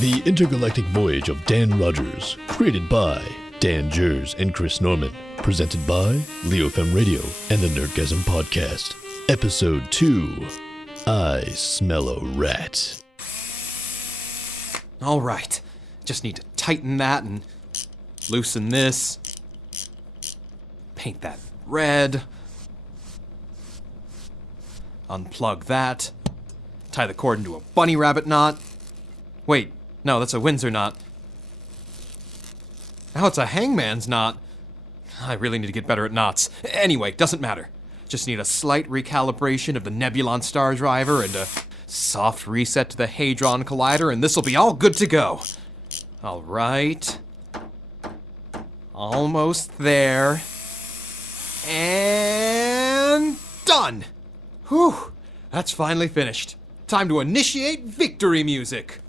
The Intergalactic Voyage of Dan Rogers, created by Dan Jerz and Chris Norman, presented by LeoFM Radio and the Nerdgasm Podcast. Episode 2, I Smell a Rat. All right, just need to tighten that and loosen this. Paint that red. Unplug that. Tie the cord into a bunny rabbit knot. Wait, no, that's a Windsor knot. Now it's a hangman's knot. I really need to get better at knots. Anyway, doesn't matter. Just need a slight recalibration of the Nebulon star driver and a soft reset to the Hadron Collider, and this'll be all good to go. All right. Almost there. And done! Whew, that's finally finished. Time to initiate victory music.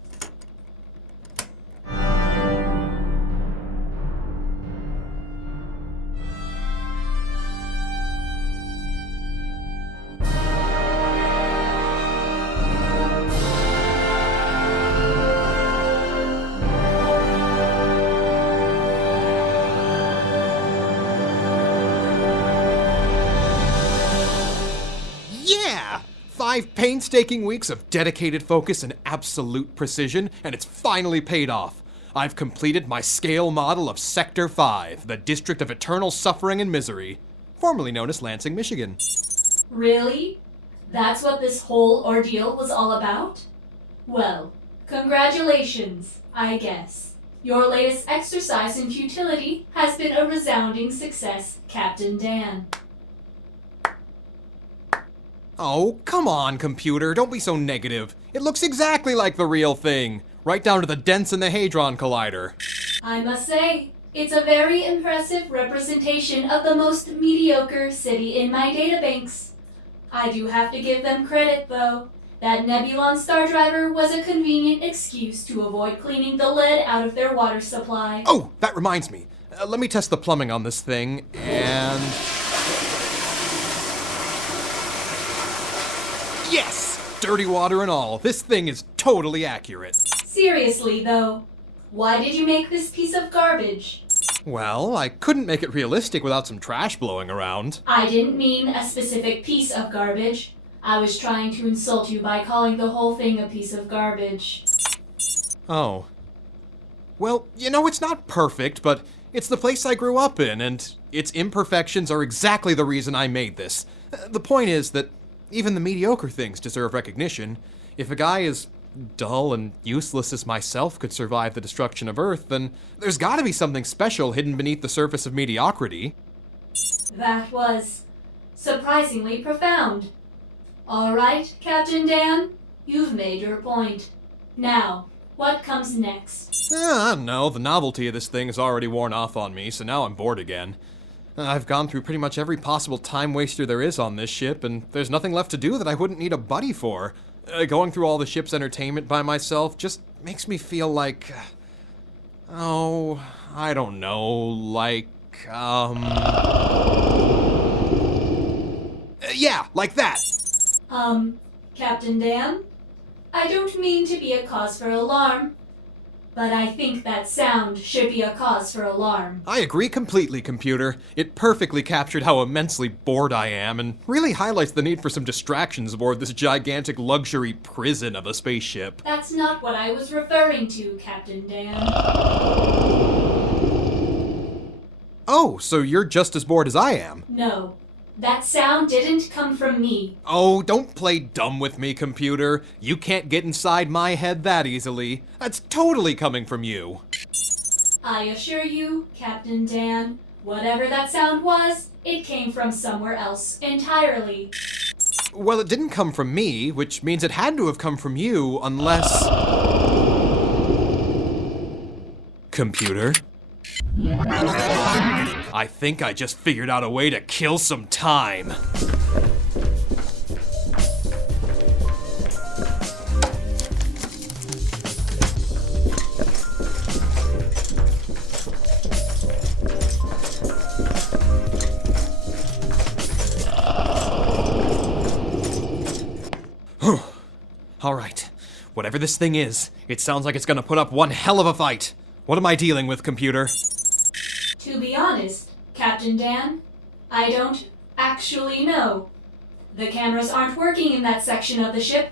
Yeah! 5 painstaking weeks of dedicated focus and absolute precision, and it's finally paid off. I've completed my scale model of Sector 5, the District of Eternal Suffering and Misery, formerly known as Lansing, Michigan. Really? That's what this whole ordeal was all about? Well, congratulations, I guess. Your latest exercise in futility has been a resounding success, Captain Dan. Oh, come on, computer, don't be so negative. It looks exactly like the real thing, right down to the dents in the Hadron Collider. I must say, it's a very impressive representation of the most mediocre city in my databanks. I do have to give them credit, though. That Nebulon star driver was a convenient excuse to avoid cleaning the lead out of their water supply. Oh, that reminds me. Let me test the plumbing on this thing, and... Yes! Dirty water and all. This thing is totally accurate. Seriously, though, why did you make this piece of garbage? Well, I couldn't make it realistic without some trash blowing around. I didn't mean a specific piece of garbage. I was trying to insult you by calling the whole thing a piece of garbage. Oh. Well, you know, it's not perfect, but it's the place I grew up in, and its imperfections are exactly the reason I made this. The point is that even the mediocre things deserve recognition. If a guy as dull and useless as myself could survive the destruction of Earth, then there's gotta be something special hidden beneath the surface of mediocrity. That was surprisingly profound. All right, Captain Dan, you've made your point. Now, what comes next? I don't know, the novelty of this thing has already worn off on me, so now I'm bored again. I've gone through pretty much every possible time waster there is on this ship, and there's nothing left to do that I wouldn't need a buddy for. Going through all the ship's entertainment by myself just makes me feel like... oh, I don't know, like, yeah, like that! Captain Dan? I don't mean to be a cause for alarm, but I think that sound should be a cause for alarm. I agree completely, computer. It perfectly captured how immensely bored I am, and really highlights the need for some distractions aboard this gigantic luxury prison of a spaceship. That's not what I was referring to, Captain Dan. Oh, so you're just as bored as I am? No. That sound didn't come from me. Oh, don't play dumb with me, computer. You can't get inside my head that easily. That's totally coming from you. I assure you, Captain Dan, whatever that sound was, it came from somewhere else entirely. Well, it didn't come from me, which means it had to have come from you, unless... Computer? I think I just figured out a way to kill some time. All right. Whatever this thing is, it sounds like it's gonna put up one hell of a fight. What am I dealing with, computer? To be honest, Captain Dan, I don't actually know. The cameras aren't working in that section of the ship,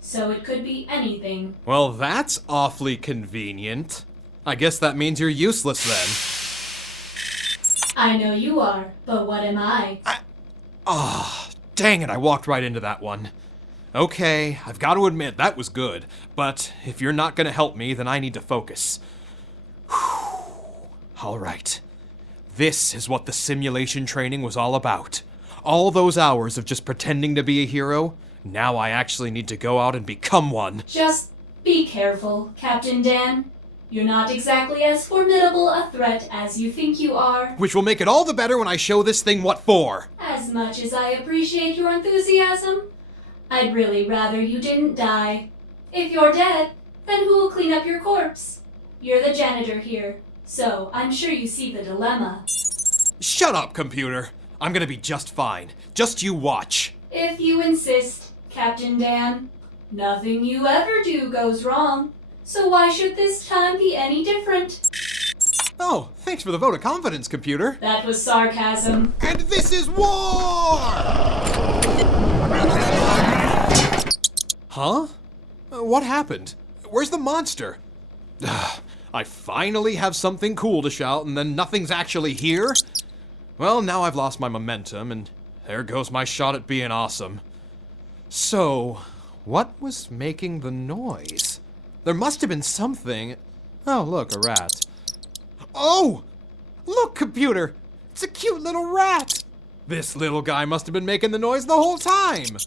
so it could be anything. Well, that's awfully convenient. I guess that means you're useless then. I know you are, but what am I? Dang it, I walked right into that one. Okay, I've got to admit, that was good. But if you're not gonna help me, then I need to focus. Alright. This is what the simulation training was all about. All those hours of just pretending to be a hero, now I actually need to go out and become one. Just be careful, Captain Dan. You're not exactly as formidable a threat as you think you are. Which will make it all the better when I show this thing what for. As much as I appreciate your enthusiasm, I'd really rather you didn't die. If you're dead, then who will clean up your corpse? You're the janitor here, so I'm sure you see the dilemma. Shut up, computer. I'm gonna be just fine. Just you watch. If you insist, Captain Dan. Nothing you ever do goes wrong, so why should this time be any different? Oh, thanks for the vote of confidence, computer. That was sarcasm. And this is war! Huh? What happened? Where's the monster? I finally have something cool to shout, and then nothing's actually here? Well, now I've lost my momentum, and there goes my shot at being awesome. So, what was making the noise? There must have been something. Oh, look, a rat. Oh! Look, computer! It's a cute little rat! This little guy must have been making the noise the whole time!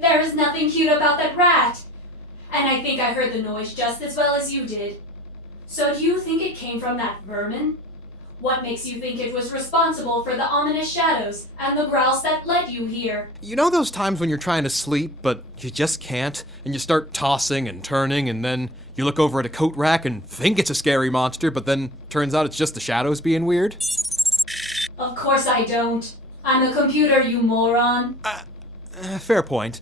There is nothing cute about that rat. And I think I heard the noise just as well as you did. So do you think it came from that vermin? What makes you think it was responsible for the ominous shadows and the growls that led you here? You know those times when you're trying to sleep, but you just can't, and you start tossing and turning, and then you look over at a coat rack and think it's a scary monster, but then turns out it's just the shadows being weird? Of course I don't. I'm a computer, you moron. Fair point.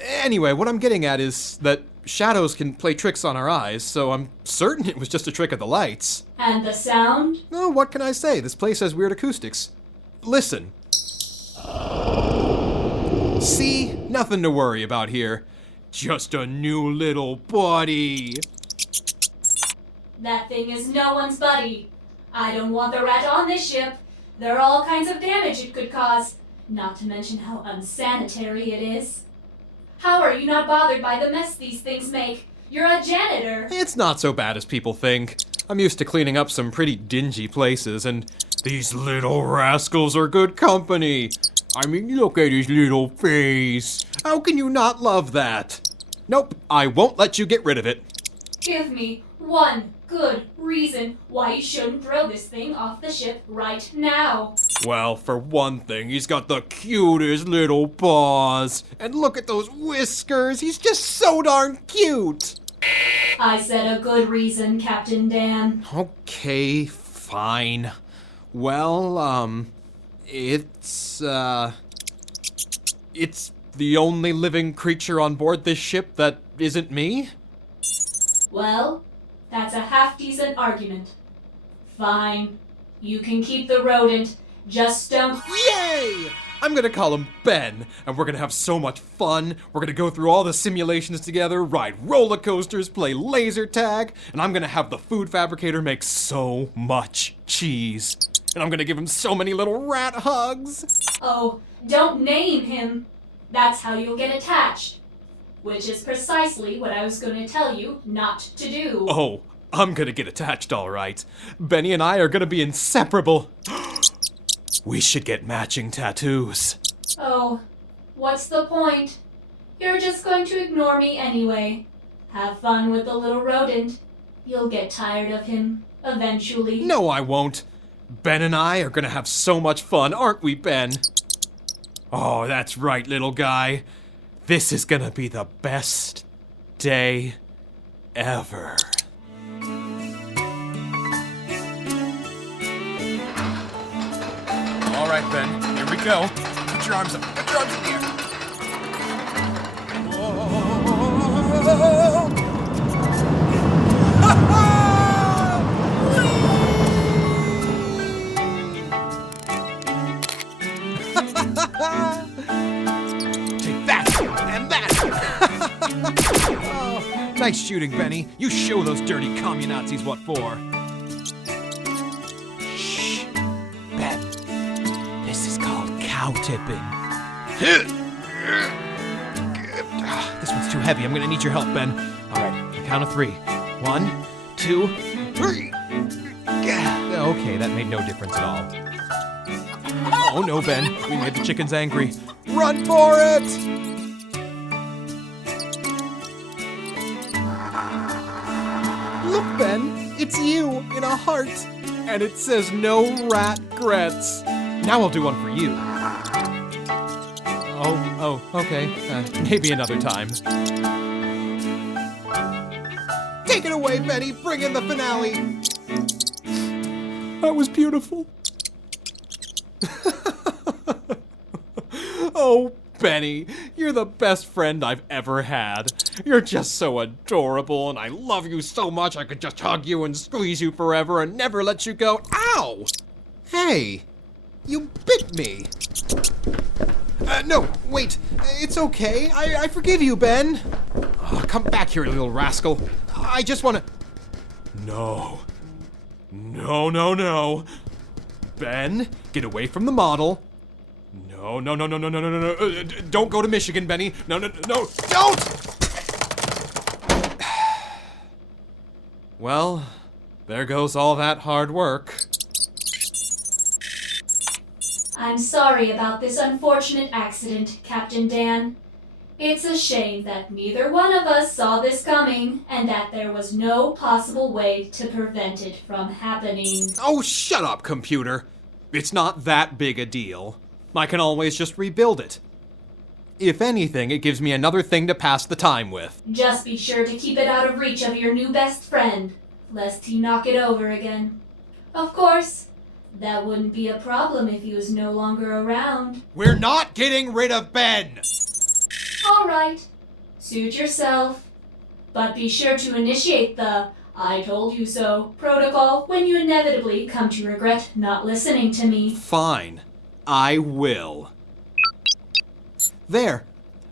Anyway, what I'm getting at is that shadows can play tricks on our eyes, so I'm certain it was just a trick of the lights. And the sound? Oh, what can I say? This place has weird acoustics. Listen. See? Nothing to worry about here. Just a new little buddy. That thing is no one's buddy. I don't want the rat on this ship. There are all kinds of damage it could cause, not to mention how unsanitary it is. How are you not bothered by the mess these things make? You're a janitor. It's not so bad as people think. I'm used to cleaning up some pretty dingy places, and these little rascals are good company. I mean, look at his little face. How can you not love that? Nope, I won't let you get rid of it. Give me one good reason why you shouldn't throw this thing off the ship right now. Well, for one thing, he's got the cutest little paws. And look at those whiskers. He's just so darn cute. I said a good reason, Captain Dan. Okay, fine. Well, it's the only living creature on board this ship that isn't me? Well, that's a half-decent argument. Fine. You can keep the rodent. Just don't... Yay! I'm gonna call him Ben, and we're gonna have so much fun. We're gonna go through all the simulations together, ride roller coasters, play laser tag, and I'm gonna have the food fabricator make so much cheese. And I'm gonna give him so many little rat hugs. Oh, don't name him. That's how you'll get attached. Which is precisely what I was going to tell you not to do. Oh, I'm gonna get attached, all right. Benny and I are gonna be inseparable. We should get matching tattoos. Oh, what's the point? You're just going to ignore me anyway. Have fun with the little rodent. You'll get tired of him eventually. No, I won't. Ben and I are gonna have so much fun, aren't we, Ben? Oh, that's right, little guy. This is gonna be the best day ever. All right, Ben, here we go. Put your arms up. Put your arms in the air. Whoa. Oh, nice shooting, Benny. You show those dirty communazis what for. Shh. Ben, this is called cow tipping. This one's too heavy. I'm gonna need your help, Ben. All right, on the count of 3. 1, 2, 3. Okay, that made no difference at all. Oh no, Ben. We made the chickens angry. Run for it! Look, Ben. It's you in a heart. And it says no rat grets. Now I'll do one for you. Oh, okay. Maybe another time. Take it away, Benny. Bring in the finale. That was beautiful. Oh, Benny, you're the best friend I've ever had. You're just so adorable, and I love you so much I could just hug you and squeeze you forever and never let you go. Ow! Hey, you bit me. No, wait. It's okay. I forgive you, Ben. Oh, come back here, little rascal. I just want to... No. No. Ben, get away from the model. No. Don't go to Michigan, Benny. No, don't! Well, there goes all that hard work. I'm sorry about this unfortunate accident, Captain Dan. It's a shame that neither one of us saw this coming, and that there was no possible way to prevent it from happening. Oh, shut up, computer. It's not that big a deal. I can always just rebuild it. If anything, it gives me another thing to pass the time with. Just be sure to keep it out of reach of your new best friend, lest he knock it over again. Of course, that wouldn't be a problem if he was no longer around. We're not getting rid of Ben! All right, suit yourself. But be sure to initiate the "I told you so" protocol when you inevitably come to regret not listening to me. Fine, I will. There.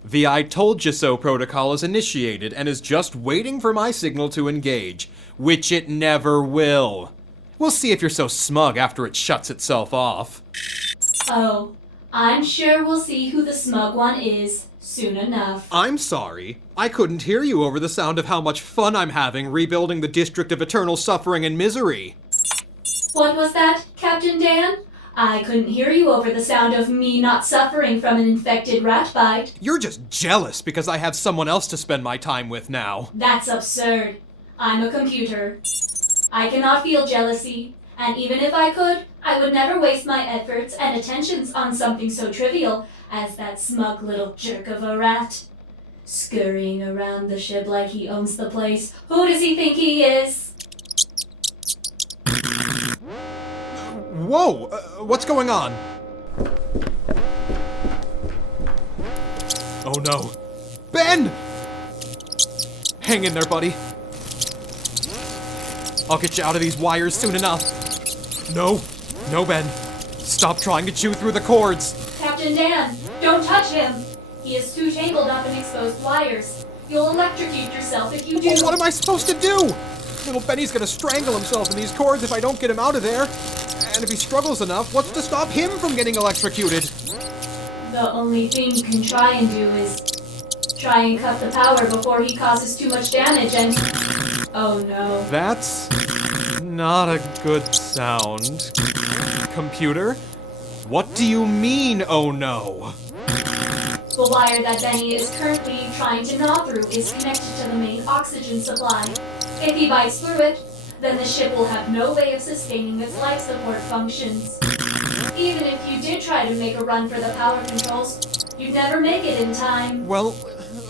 The "I told you so" protocol is initiated and is just waiting for my signal to engage, which it never will. We'll see if you're so smug after it shuts itself off. Oh, I'm sure we'll see who the smug one is soon enough. I'm sorry. I couldn't hear you over the sound of how much fun I'm having rebuilding the District of Eternal Suffering and Misery. What was that, Captain Dan? I couldn't hear you over the sound of me not suffering from an infected rat bite. You're just jealous because I have someone else to spend my time with now. That's absurd. I'm a computer. I cannot feel jealousy, and even if I could, I would never waste my efforts and attentions on something so trivial as that smug little jerk of a rat. Scurrying around the ship like he owns the place. Who does he think he is? Whoa! What's going on? Oh no. Ben! Hang in there, buddy. I'll get you out of these wires soon enough. No, Ben. Stop trying to chew through the cords. Captain Dan, don't touch him. He is too tangled up in exposed wires. You'll electrocute yourself if you do. Well, what am I supposed to do? Little Benny's gonna strangle himself in these cords if I don't get him out of there. And if he struggles enough, what's to stop him from getting electrocuted? The only thing you can try and do is try and cut the power before he causes too much damage and... Oh no. That's not a good sound. Computer? What do you mean, oh no? The wire that Benny is currently trying to gnaw through is connected to the main oxygen supply. If he bites through it, then the ship will have no way of sustaining its life support functions. Even if you did try to make a run for the power controls, you'd never make it in time. Well,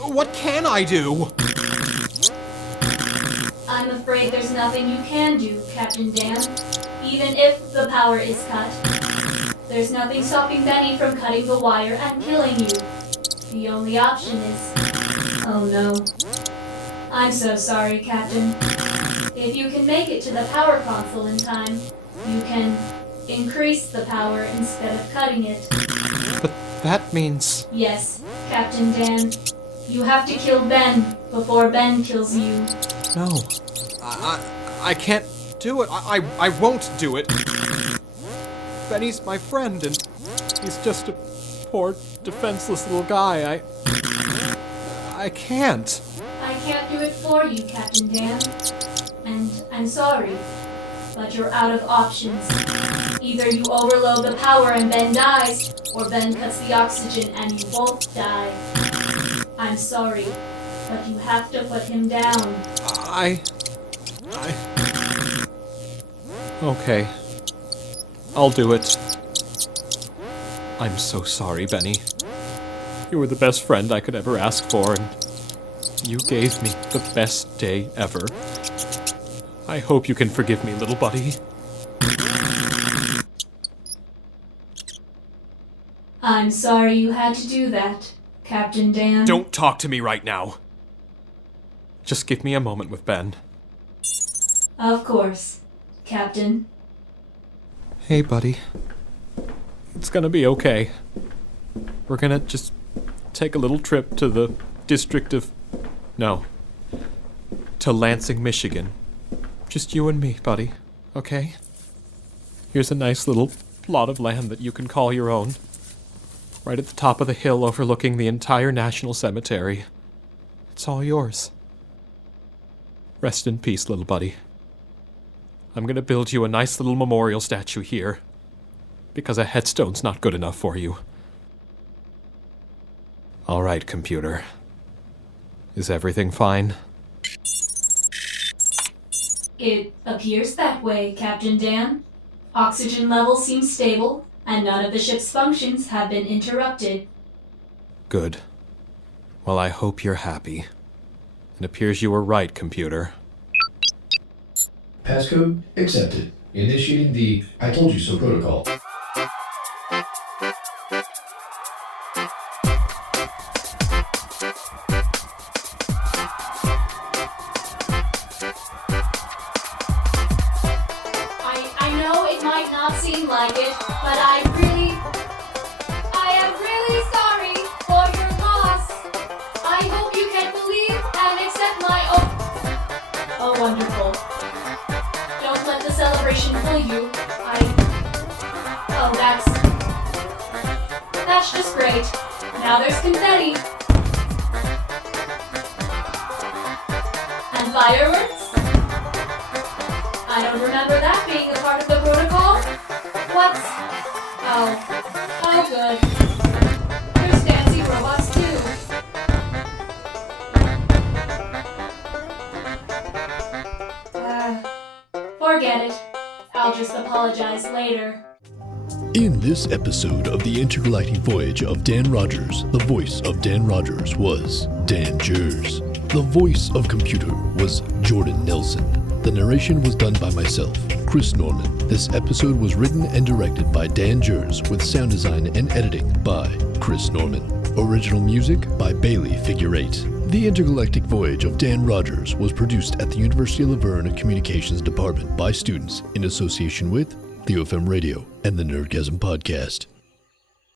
what can I do? I'm afraid there's nothing you can do, Captain Dan. Even if the power is cut, there's nothing stopping Benny from cutting the wire and killing you. The only option is... Oh no. I'm so sorry, Captain. If you can make it to the power console in time, you can increase the power instead of cutting it. But that means... Yes, Captain Dan. You have to kill Ben before Ben kills you. No. I can't do it. I won't do it. Benny's my friend, and he's just a poor, defenseless little guy. I can't. I can't do it for you, Captain Dan. And I'm sorry, but you're out of options. Either you overload the power and Ben dies, or Ben cuts the oxygen and you both die. I'm sorry, but you have to put him down. Okay. I'll do it. I'm so sorry, Benny. You were the best friend I could ever ask for, and you gave me the best day ever. I hope you can forgive me, little buddy. I'm sorry you had to do that, Captain Dan. Don't talk to me right now. Just give me a moment with Ben. Of course, Captain. Hey, buddy. It's gonna be okay. We're gonna just take a little trip to the district of... No. To Lansing, Michigan. Just you and me, buddy. Okay? Here's a nice little plot of land that you can call your own. Right at the top of the hill overlooking the entire National Cemetery. It's all yours. Rest in peace, little buddy. I'm gonna build you a nice little memorial statue here. Because a headstone's not good enough for you. All right, computer. Is everything fine? It appears that way, Captain Dan. Oxygen levels seem stable, and none of the ship's functions have been interrupted. Good. Well, I hope you're happy. It appears you were right, computer. Passcode accepted. Initiating the I told you so protocol. I know it might not seem like it, but I am really sorry for your loss. I hope you can believe and accept my Oh, wonderful. Don't let the celebration fool you. Oh, that's just great. Now there's confetti. And fireworks? I don't remember that being a part of the protocol. What's... Oh good. There's fancy robots too. Forget it. I'll just apologize later. In this episode of the intergalactic voyage of Dan Rogers, the voice of Dan Rogers was Dan Jerz. The voice of computer was Jordan Nelson. The narration was done by myself, Chris Norman. This episode was written and directed by Dan Jerz with sound design and editing by Chris Norman. Original music by Bailey Figurate. The Intergalactic Voyage of Dan Rogers was produced at the University of Laverne Communications Department by students in association with LeoFM Radio and the Nerdgasm Podcast.